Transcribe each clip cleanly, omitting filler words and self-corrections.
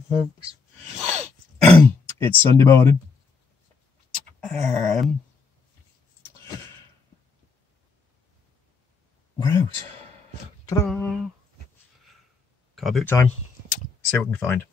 folks. It's Sunday morning. We're out. Ta-da! Carboot time. See what we can find.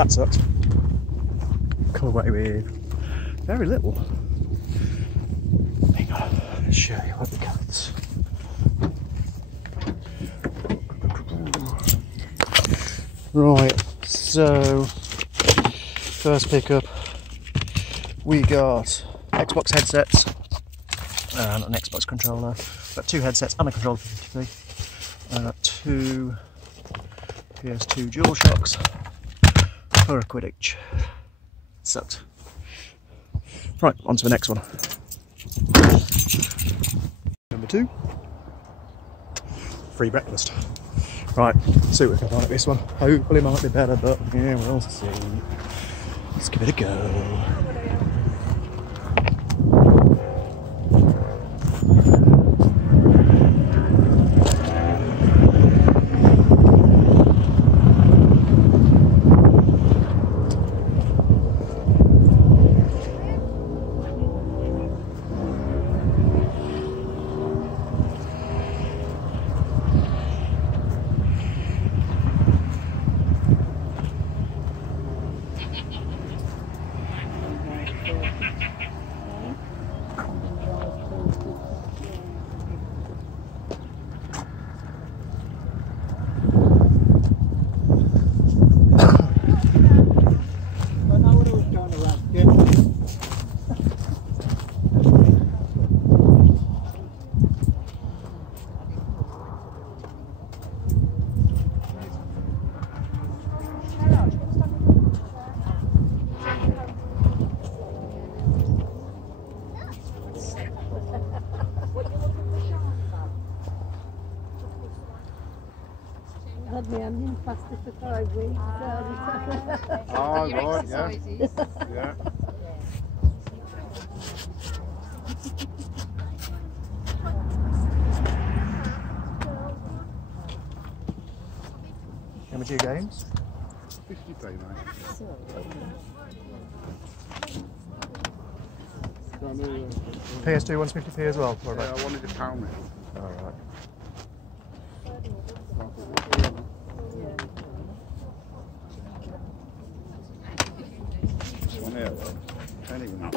that sucks. Come away with very little. Hang on, I'll show you what we got. Right, so first pickup, we got Xbox headsets and an Xbox controller. Got 2 headsets and a controller for 53. 2 PS2 DualShocks for a quid each. Sucked. Right, on to the next one. Number 2. Free breakfast. Right, see what we can find at this one. Hopefully it might be better, but yeah, we'll see. Let's give it a go. Had me onion pasta for 5 weeks. Oh, right, yeah. Yeah. How much are your games? 50p, mate. PS2 one's 50p as well? Yeah, I wanted a pound meal. Alright. This one here, anyway.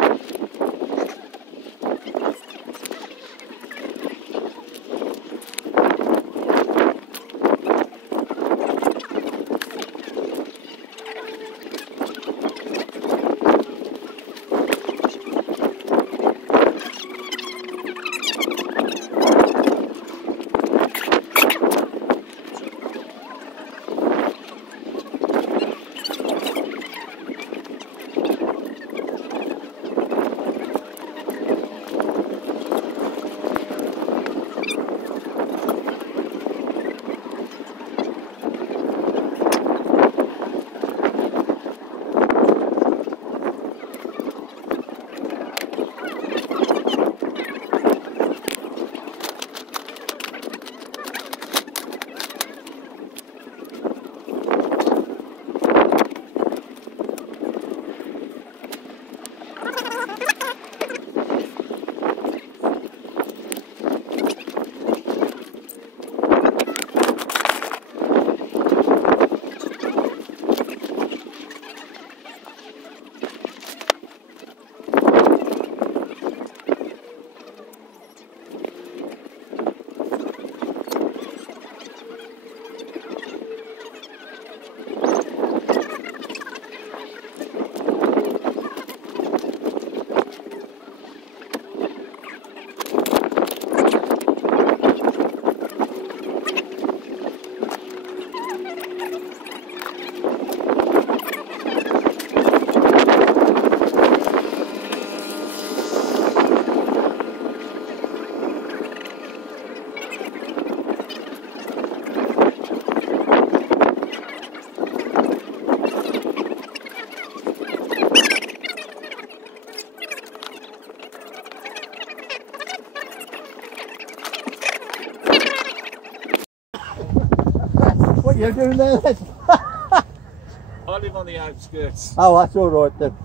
What are you doing there then? I live on the outskirts. Oh, that's all right then.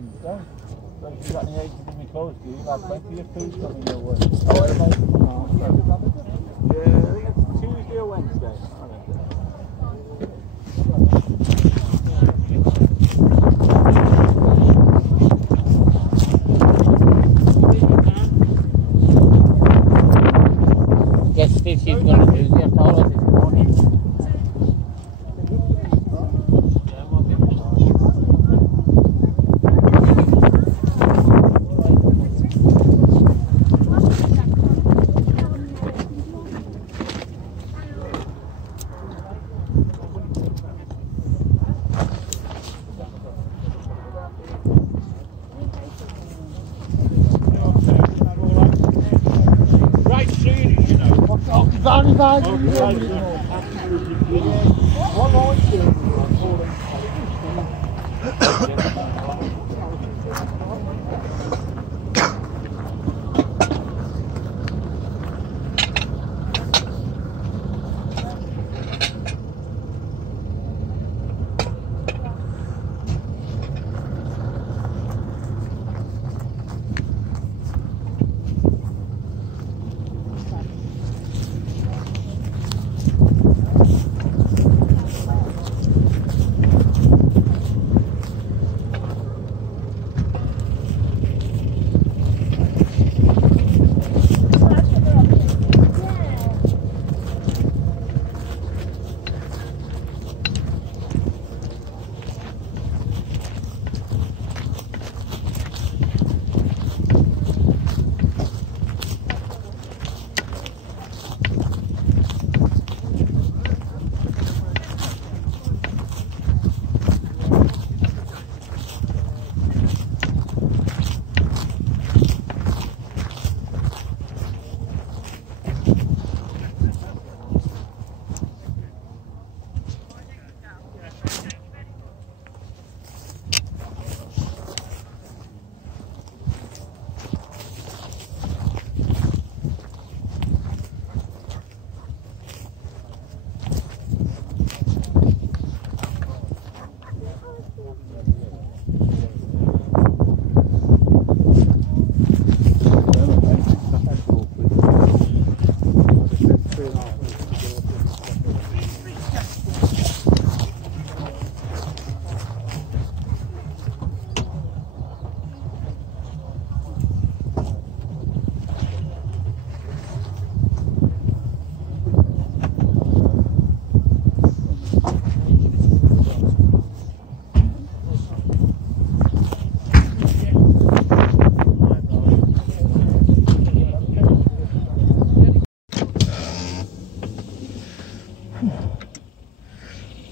Tuesday. So if you've got any eggs in your clothes, do you have plenty of food coming your way? Yeah, I think it's Tuesday or Wednesday. Guess this is going to do the Apollo this morning.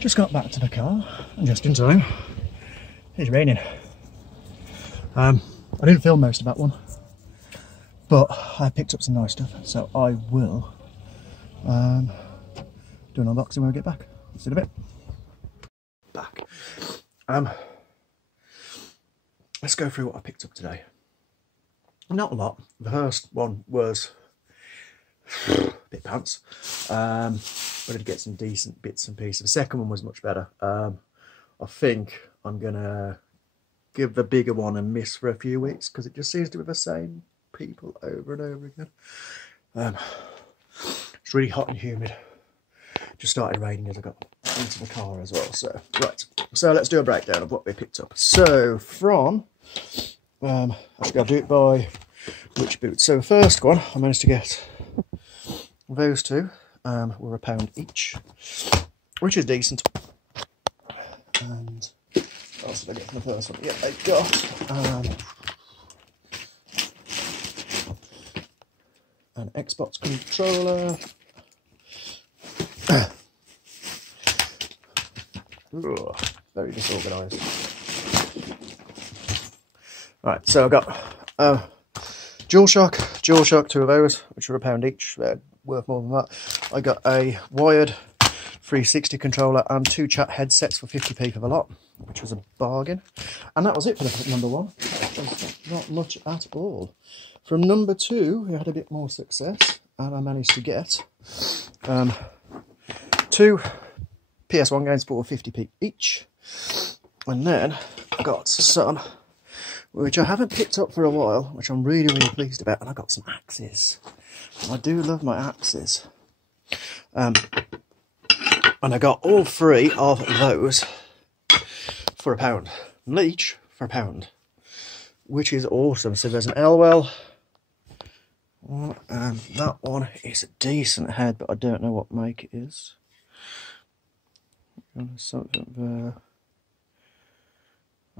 Just got back to the car, and just in time. It's raining. I didn't film most of that one, but I picked up some nice stuff, so I will do an unboxing when we get back. See you in a bit. Back. Let's go through what I picked up today. Not a lot. The first one was a bit pants. I did get some decent bits and pieces. The second one was much better. I think I'm gonna give the bigger one a miss for a few weeks because it just seems to be the same people over and over again. It's really hot and humid. Just started raining as I got into the car as well. So right, so let's do a breakdown of what we picked up. So from I think I'll do it by which boot. So the first one I managed to get those two. Were £1 each, which is decent. And what else did I get from the first one? Yeah, I got an Xbox controller. Ooh, very disorganised. Right, so I got DualShock, two of those, which are £1 each. They're worth more than that. I got a wired 360 controller and 2 chat headsets for 50p for the lot, which was a bargain. And that was it for the number one. Not much at all. From number two, we had a bit more success, and I managed to get 2 PS1 games for 50p each. And then I got some which I haven't picked up for a while, which I'm really, really pleased about. And I got some axes. I do love my axes. And I got all 3 of those for £1. Each for £1. Which is awesome. So there's an Elwell one, and that one is a decent head, but I don't know what make it is. Something there.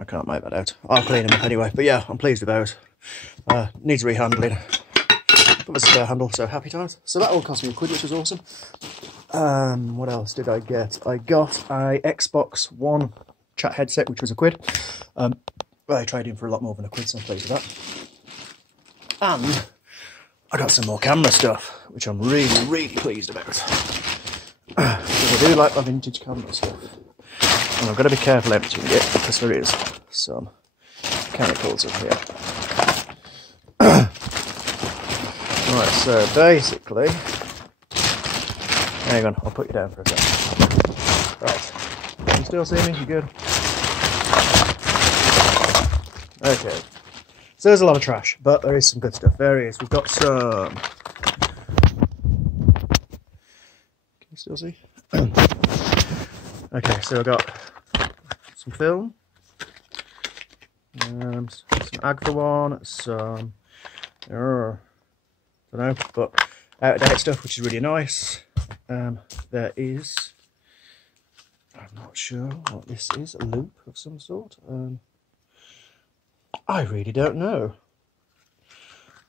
I can't make that out. I'll clean them up anyway. But yeah, I'm pleased with those. Needs rehandling. But there's a spare handle, so happy times. So that all cost me £1, which was awesome. What else did I get? I got a Xbox One chat headset, which was £1. I traded in for a lot more than £1, so I'm pleased with that. And I got some more camera stuff, which I'm really, really pleased about. Because I do like my vintage camera stuff. And I've got to be careful emptying it, because there is some chemicals in here. Right, so basically... Hang on, I'll put you down for a second. Right. Can you still see me? You good? Okay, so there's a lot of trash, but there is some good stuff. There is. We've got some... Can you still see? Okay, so I've got some film, some Agfa one, some... I don't know, but out-of-date stuff, which is really nice. There is... I'm not sure what this is. A loop of some sort. I really don't know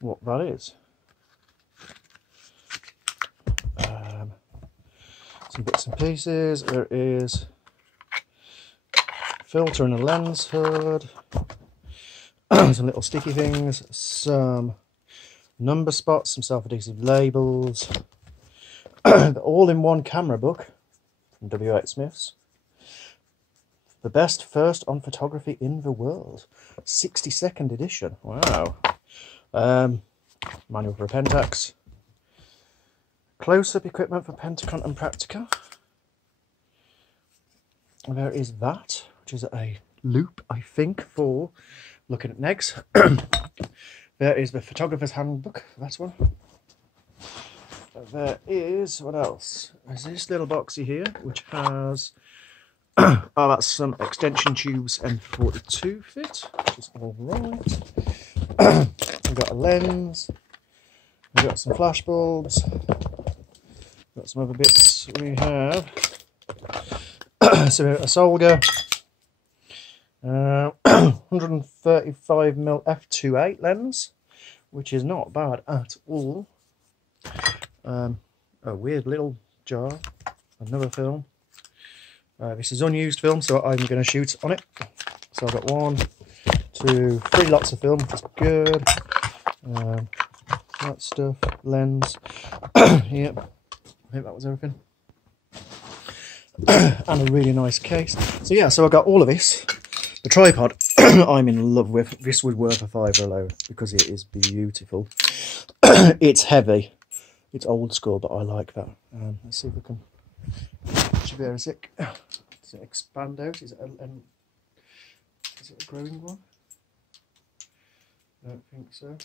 what that is. Some bits and pieces. There is a filter and a lens hood. Some little sticky things. Some number spots. Some self-adhesive labels. The all-in-one camera book from W.H. Smith's. The best first on photography in the world. 62nd edition. Wow. Manual for a Pentax. Close-up equipment for Pentacon and Practica. There is that, which is a loop, I think, for looking at negs. There is the photographer's handbook. That's one. There is, what else? There's this little boxy here, which has... oh, that's some extension tubes and 42 fit, which is all right. We've got a lens. We've got some flash bulbs. Got some other bits we have. So a Solga. 135mm f2.8 lens, which is not bad at all. A weird little jar. Another film. This is unused film, so I'm going to shoot on it. So I've got 1, 2, 3 lots of film, which is good. That stuff, lens. Yep, I think that was everything. And a really nice case. So yeah, so I got all of this. The tripod I'm in love with. This would worth a £5 alone because it is beautiful. It's heavy. It's old school, but I like that. Let's see if we can... Should be a sec. Does it expand out? Is it a growing one? I don't think so.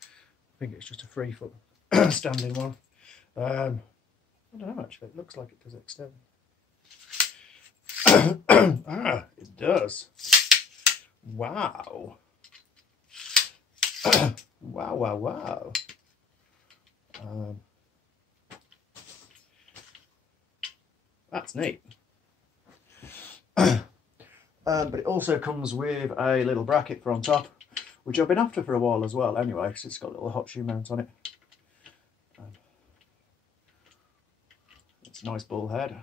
I think it's just a 3-foot standing one. I don't know actually, it looks like it does extend. Ah, it does. Wow. Wow, wow, wow. That's neat. But it also comes with a little bracket for on top, which I've been after for a while as well anyway, because it's got a little hot shoe mount on it. It's a nice bull head.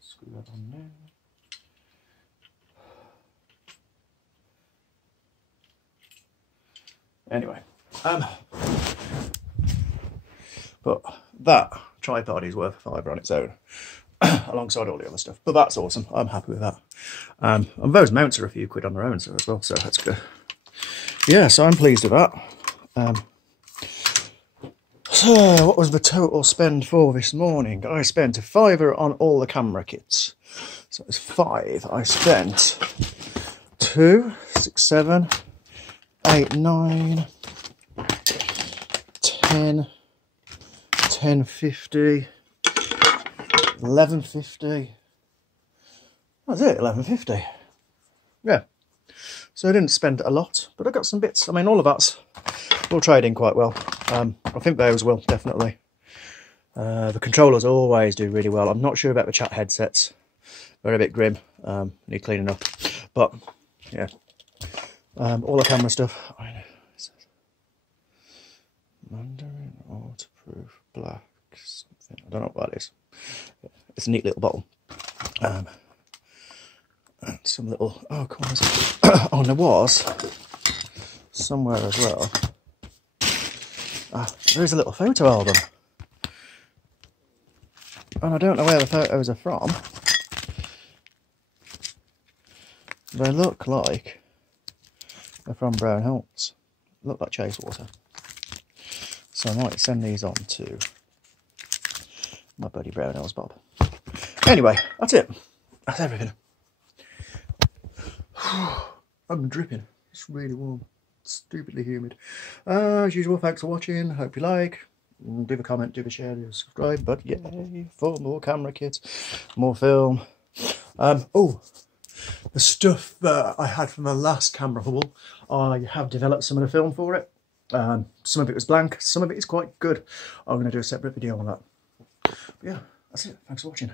Screw that on there. Anyway, but that tripod is worth a £5 on its own, alongside all the other stuff. But that's awesome. I'm happy with that. And those mounts are a few quid on their own, so as well. So that's good. Yeah, so I'm pleased with that. So, what was the total spend for this morning? I spent a £5 on all the camera kits. So it was 5. I spent 2, 6, 7, 8, 9, 10, 10.50, 11.50. That's it, 11.50. Yeah. So I didn't spend a lot, but I got some bits. I mean, all of that's all trading quite well. I think those will, definitely. The controllers always do really well. I'm not sure about the chat headsets. They're a bit grim. Need cleaning up. But, yeah. All the camera stuff. I know. Mandarin waterproof black something. I don't know what that is. It's a neat little bottle. And some little, oh, corners. Oh, and there was somewhere as well. There is a little photo album. And I don't know where the photos are from. They look like they're from Brown Hills. Look like Chasewater. So I might send these on to my buddy Brown Hills Bob. Anyway, that's it. That's everything. I'm dripping. It's really warm. Stupidly humid. As usual, thanks for watching. Hope you like. Do a comment, do a share, do a subscribe. But yay, for more camera kits, more film. Oh, the stuff that I had from the last camera haul, I have developed some of the film for it. Some of it was blank, some of it is quite good. I'm going to do a separate video on that. But yeah, that's it. Thanks for watching.